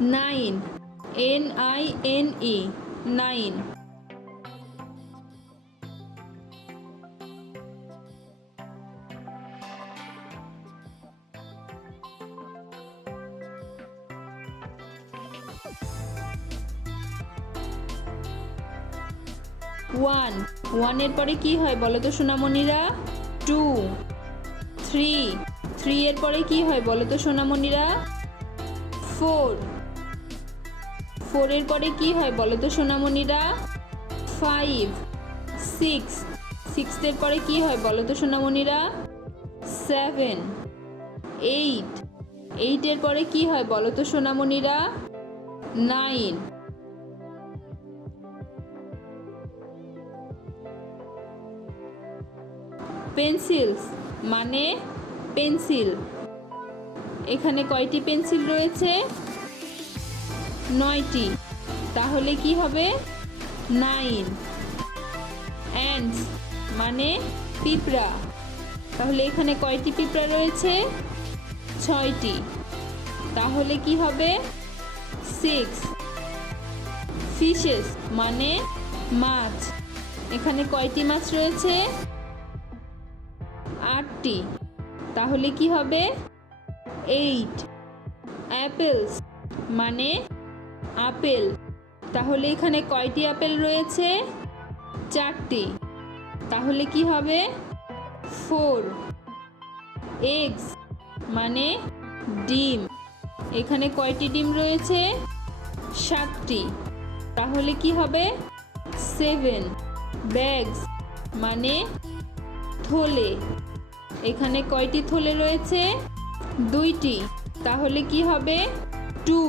Nine, NINE, 9। One, ওয়ানের পরে কি হয় বলো তো সোনামণিরা? টু। থ্রি, থ্রি এর পরে কি হয় বলো তো সোনামণিরা? ফোর, ফোর এর পরে কি হয় বলো তো সোনামণিরা? ফাইভ। সিক্স, সিক্স এর পরে কি হয় বলো তো সোনামণিরা? সেভেন। এইট, এইট এর পরে কি হয় বলো তো সোনামণিরা? নাইন। পেন্সিলস মানে পেন্সিল। এখানে কয়টি পেন্সিল রয়েছে? 9টি। তাহলে কি হবে? 9। অ্যান্টস মানে পিঁপড়া। তাহলে এখানে কয়টি পিঁপড়া রয়েছে? 6টি। তাহলে কি হবে? 6। ফিশেস মানে মাছ। এখানে কয়টি মাছ রয়েছে? 8টি। তাহলে কি হবে? 8। অ্যাপেলস মানে আপেল। তাহলে এখানে কয়টি আপেল রয়েছে? 4টি। তাহলে কি হবে? 4। এগস মানে ডিম। এখানে কয়টি ডিম রয়েছে? 7টি। তাহলে কি হবে? 7। ব্যাগস মানে থলে। এখানে কয়টি থলে রয়েছে? 2টি। তাহলে কি হবে? 2।